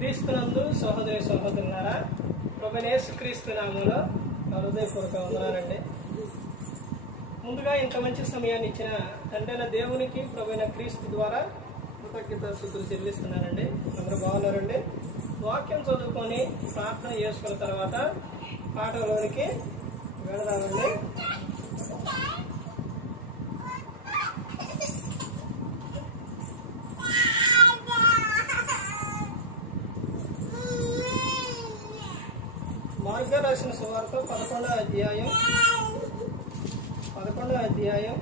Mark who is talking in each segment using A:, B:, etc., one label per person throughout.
A: క్రీస్తునందు సహోదరి సహోదరులారా ప్రభునేసు క్రీస్తు నామంలో హృదయపూర్వక వందనాలండి. ముందుగా ఇంత మంచి సమయాన్ని ఇచ్చిన తండ్రైన దేవునికి ప్రభుైన క్రీస్తు ద్వారా కృతజ్ఞత శుద్ధులు చెల్లిస్తున్నానండి. అందరూ బాగున్నారండి? వాక్యం చదువుకొని ప్రార్థన చేసుకున్న తర్వాత పాటలోనికి వెళదామండి. రాసిన సువార్త పదకొండో అధ్యాయం. పదకొండో అధ్యాయం.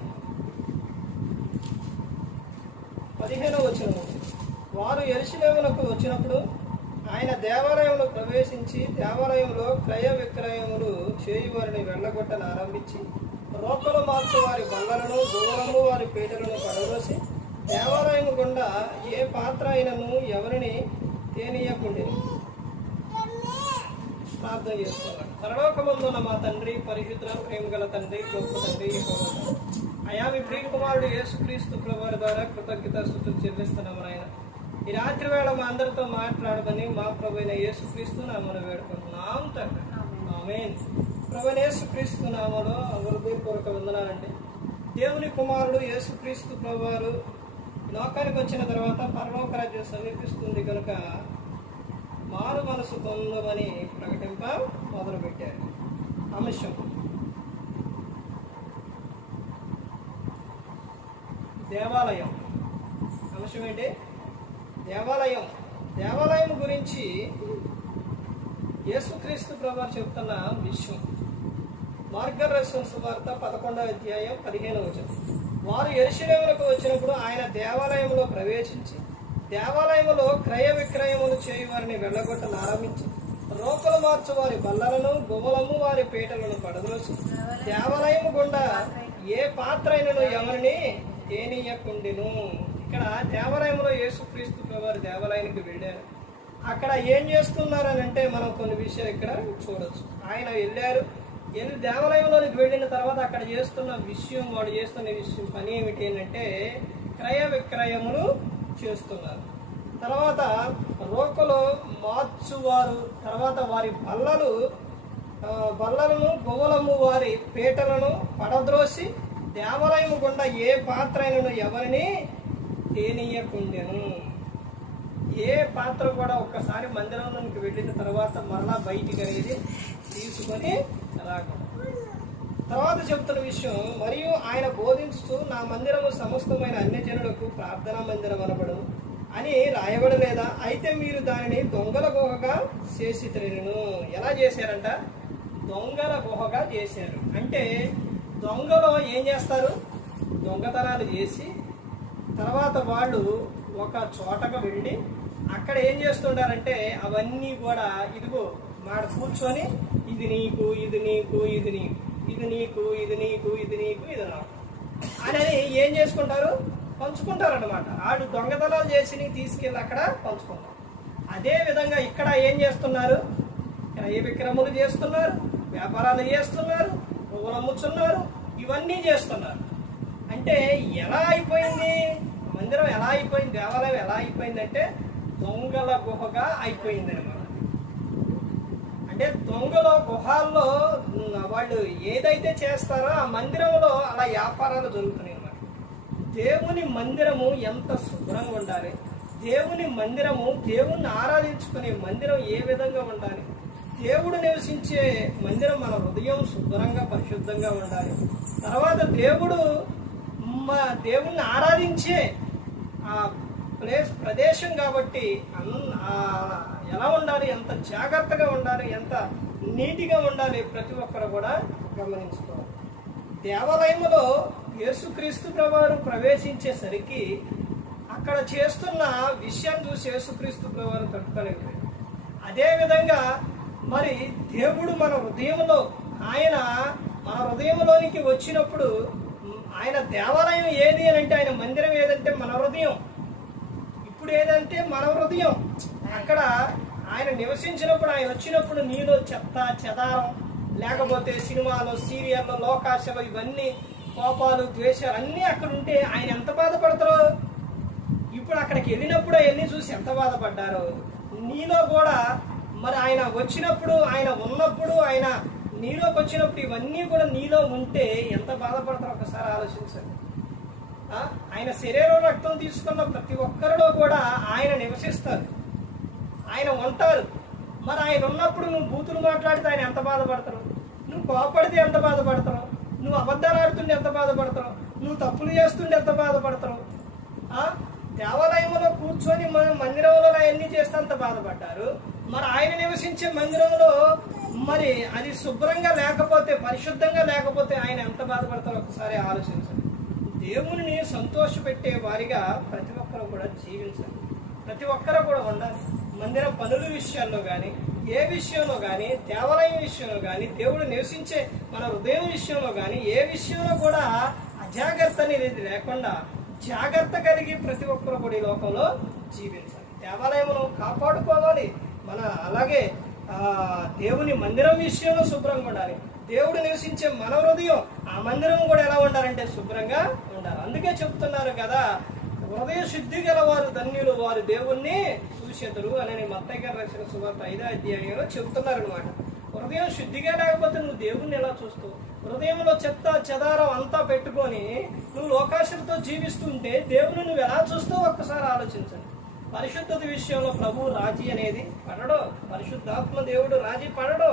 A: పదిహేనో వచ్చిన వారు ఎరుసలేములకు వచ్చినప్పుడు ఆయన దేవాలయంలో ప్రవేశించి దేవాలయంలో క్రయ విక్రయములు చేయువారిని వెళ్ళగొట్టని ఆరంభించి రోకలు మార్చు వారి బల్లలను దూరము వారి పేటలను పడదోసి దేవాలయం గుండా ఏ పాత్ర అయినను ఎవరిని తేనీయకుండేది ప్రార్థన చేస్తున్నాడు. పరలోకమందున్న మా తండ్రి పరిశుద్ర ప్రేమ గల తండ్రి గొప్ప తండ్రి అయా మీ ప్రియ కుమారుడు యేసుక్రీస్తు ప్రభువారి ద్వారా కృతజ్ఞత స్థుతులు చెల్లిస్తున్నాము ఆయన ఈ రాత్రి వేళ మా అందరితో మాట్లాడమని మా ప్రభు అయిన యేసుక్రీస్తు నామను వేడుకుంటున్నాం తండ్రి. ఆమేన్. ప్రభు యేసుక్రీస్తు నామలో హృదయపూర్వక వందనాలంటే దేవుని కుమారుడు యేసుక్రీస్తు ప్రభువారు లోకానికి వచ్చిన తర్వాత పరలోక రాజ్యం సమీపిస్తుంది కనుక మారు మనసు పొందమని ప్రకటింప మొదలుపెట్టారు. అంశం దేవాలయం. అంశం ఏంటి? దేవాలయం. దేవాలయం గురించి యేసుక్రీస్తు ప్రభు చెప్తున్న విషయం. మార్గదర్శన సువార్త పదకొండవ అధ్యాయం పదిహేను వచనం. వారు ఎరుశలేములకు వచ్చినప్పుడు ఆయన దేవాలయంలో ప్రవేశించి దేవాలయములో క్రయ విక్రయములు చేయువారిని వెళ్ళగొట్టలు ఆరంభించి రోకలు మార్చు వారి బల్లలను గుమ్మలము వారి పీటలను పడదోసి దేవాలయము గుండా ఏ పాత్ర అయినను ఎవరిని తేనీయకుండిను ఇక్కడ దేవాలయంలో యేసుక్రీస్తు వారి దేవాలయానికి వెళ్ళారు. అక్కడ ఏం చేస్తున్నారు అని అంటే మనం కొన్ని విషయాలు ఇక్కడ చూడొచ్చు. ఆయన వెళ్ళారు. ఎన్ని దేవాలయంలోనికి వెళ్ళిన తర్వాత అక్కడ చేస్తున్న విషయం వాడు చేస్తున్న విషయం పని ఏమిటి అంటే క్రయ విక్రయములు చేస్తున్నారు. తర్వాత రోకలు మార్చువారు తర్వాత వారి బల్లలు బల్లలను గోవలము వారి పీటలను పడద్రోసి దేవాలయము గుండా ఏ పాత్ర అయినను ఎవరిని తేనీయకుండెను. ఏ పాత్ర కూడా ఒక్కసారి మందిరంలోనికి వెళ్ళిన తర్వాత మరలా బయటికి అనేది తీసుకొని రాకూడదు. తర్వాత చెప్తున్న విషయం మరియు ఆయన బోధించుతూ నా మందిరము సమస్తమైన అన్ని జనులకు ప్రార్థనా మందిరం అనబడు అని రాయబడలేదా? అయితే మీరు దానిని దొంగల గుహగా చేసి తిరిగిను ఎలా చేశారంట? దొంగల గుహగా చేశారు. అంటే దొంగలో ఏం చేస్తారు? దొంగతనాలు చేసి తర్వాత వాళ్ళు ఒక చోటకు వెళ్ళి అక్కడ ఏం చేస్తుంటారంటే అవన్నీ కూడా ఇదిగో మాట కూర్చొని ఇది నీకు ఇది నీకు ఇది నీకు. ఇది నీకు ఇది నీకు ఇది నీకు ఇది నాకు అనేది ఏం చేసుకుంటారు? పంచుకుంటారు అనమాట వాళ్ళు దొంగతనాలు చేసి తీసుకెళ్ళి అక్కడ పంచుకుంటారు అదే విధంగా ఇక్కడ ఏం చేస్తున్నారు? క్రయ విక్రములు చేస్తున్నారు? వ్యాపారాలు చేస్తున్నారు? పువ్వులు అమ్ముతున్నారు ఇవన్నీ చేస్తున్నారు. అంటే ఎలా అయిపోయింది? మందిరం ఎలా అయిపోయింది? దేవాలయం ఎలా అయిపోయిందంటే దొంగల గుహగా అయిపోయింది అనమాట అంటే దొంగల గుహాల్లో వాళ్ళు ఏదైతే చేస్తారో ఆ మందిరంలో అలా వ్యాపారాలు జరుగుతున్నాయి అన్నమాట. దేవుని మందిరము ఎంత శుభ్రంగా ఉండాలి దేవుని మందిరము దేవుణ్ణి ఆరాధించుకునే మందిరం ఏ విధంగా ఉండాలి దేవుడు నివసించే మందిరం మన హృదయం శుభ్రంగా పరిశుద్ధంగా ఉండాలి. తర్వాత దేవుడు మా దేవుణ్ణి ఆరాధించే ఆ ప్లేస్ ప్రదేశం కాబట్టి అన్- ఎలా ఉండాలి ఎంత జాగ్రత్తగా ఉండాలి ఎంత నీటిగా ఉండాలి ప్రతి ఒక్కరు కూడా గమనించుకోవాలి. దేవాలయంలో యేసుక్రీస్తు ప్రభువారు ప్రవేశించేసరికి అక్కడ చేస్తున్న విషయం చూసి యేసుక్రీస్తు ప్రభువారు తట్టుకోలేకపోయారు. అదేవిధంగా మరి దేవుడు మన హృదయంలో ఆయన మన హృదయంలోనికి వచ్చినప్పుడు ఆయన దేవాలయం ఏది అని అంటే ఆయన మందిరం ఏదంటే మన హృదయం. ఇప్పుడు ఏదంటే మన హృదయం. అక్కడ ఆయన నివసించినప్పుడు ఆయన వచ్చినప్పుడు నీలో చెత్త చెదారం లేకపోతే సినిమాలు సీరియళ్ళు లోకాశలు ఇవన్నీ కోపాలు ద్వేషాలు అన్నీ అక్కడ ఉంటే ఆయన ఎంత బాధపడతారో? ఇప్పుడు అక్కడికి వెళ్ళినప్పుడు అవన్నీ చూసి ఎంత బాధపడ్డారో? నీలో కూడా మరి ఆయన వచ్చినప్పుడు ఆయన ఉన్నప్పుడు ఆయన నీలోకి వచ్చినప్పుడు ఇవన్నీ కూడా నీలో ఉంటే ఎంత బాధపడతారో ఒకసారి ఆలోచించండి. ఆయన శరీరం రక్తం తీసుకున్న ప్రతి ఒక్కరిలో కూడా ఆయన నివసిస్తారు. ఆయన ఉంటారు. మరి ఆయన ఉన్నప్పుడు నువ్వు బూతులు మాట్లాడితే ఆయన ఎంత బాధపడతారు నువ్వు కోపడితే ఎంత బాధపడతావు? నువ్వు అబద్ధాలు ఆడుతుండే ఎంత బాధపడతావు? నువ్వు తప్పులు చేస్తుండే ఎంత బాధపడతావు? ఆ? దేవాలయంలో కూర్చొని మన మందిరంలో అవన్నీ చేస్తే అంత బాధపడ్డారు. మరి ఆయన నివసించే మందిరంలో మరి అది శుభ్రంగా లేకపోతే పరిశుద్ధంగా లేకపోతే ఆయన ఎంత బాధపడతారో ఒకసారి ఆలోచించండి. దేవుని సంతోషపెట్టే వారిగా ప్రతి ఒక్కరు కూడా జీవించాలి. ప్రతి ఒక్కరు కూడా ఉండాలి. మందిర పనుల విషయాల్లో కానీ ఏ విషయంలో కానీ దేవాలయం విషయంలో కానీ దేవుడు నివసించే మన హృదయం విషయంలో కానీ ఏ విషయంలో కూడా అజాగ్రత్త అనేది లేకుండా జాగ్రత్త కలిగి ప్రతి ఒక్కరు కూడా ఈ లోకంలో జీవించాలి. దేవాలయమును కాపాడుకోవాలి. మన అలాగే దేవుని మందిరం విషయంలో శుభ్రంగా ఉండాలి. దేవుడు నివసించే మన హృదయం ఆ మందిరం కూడా ఎలా ఉండాలంటే శుభ్రంగా ఉండాలి. అందుకే చెప్తున్నారు కదా హృదయ శుద్ధి గల వారు ధన్యులు వారు దేవుణ్ణి చూసేతురు అని మత్తయ్య గారు రాసిన సువార్త ఐదో అధ్యాయంలో చెప్తున్నారు అనమాట హృదయం శుద్ధిగా లేకపోతే నువ్వు దేవుణ్ణి ఎలా చూస్తావు? హృదయంలో చెత్త చెదారం అంతా పెట్టుకొని నువ్వు లోకాశలతో జీవిస్తుంటే దేవుని నువ్వు ఎలా చూస్తావు? ఒక్కసారి ఆలోచించండి. పరిశుద్ధత విషయంలో ప్రభు రాజీ అనేది పడడు. పరిశుద్ధాత్మ దేవుడు రాజీ పడడు.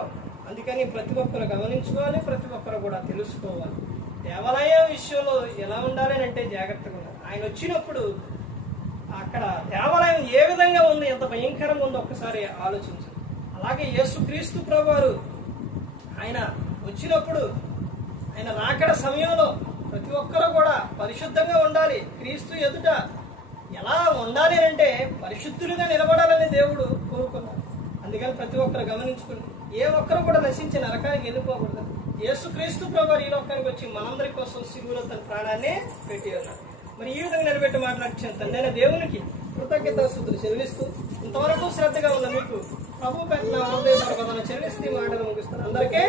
A: అందుకని ప్రతి ఒక్కరు గమనించుకోవాలి ప్రతి ఒక్కరు కూడా తెలుసుకోవాలి. దేవాలయం విషయంలో ఎలా ఉండాలి అంటే జాగ్రత్తగా ఉండాలి. ఆయన వచ్చినప్పుడు అక్కడ దేవాలయం ఏ విధంగా ఉంది ఎంత భయంకరంగా ఉందో ఒక్కసారి ఆలోచించండి అలాగే యేసుక్రీస్తు ప్రభువారు ఆయన వచ్చినప్పుడు ఆయన రాకడ సమయంలో ప్రతి ఒక్కరూ కూడా పరిశుద్ధంగా ఉండాలి. క్రీస్తు ఎదుట ఎలా ఉండాలి అంటే పరిశుద్ధులుగా నిలబడాలని దేవుడు కోరుకున్నాడు. అందుకని ప్రతి ఒక్కరు గమనించుకుని ఏ ఒక్కరు కూడా నశించి నరకానికి వెళ్ళిపోకూడదు. యేసుక్రీస్తు ప్రభు ఈ లోకానికి వచ్చి మనందరి కోసం సిరువులో తన ప్రాణాన్ని పెట్టి ఉన్నాడు. మరి ఈ విధంగా నిలబెట్టి మాట్లాడిన తండ్రి దేవునికి కృతజ్ఞతాస్తుతులు చెల్లిస్తూ ఇంతవరకు శ్రద్ధగా ఉన్న మీకు ప్రభు పెట్టిన ఆదేశాల చెల్లిస్తూ మాటలు ముగిస్తాను అందరికీ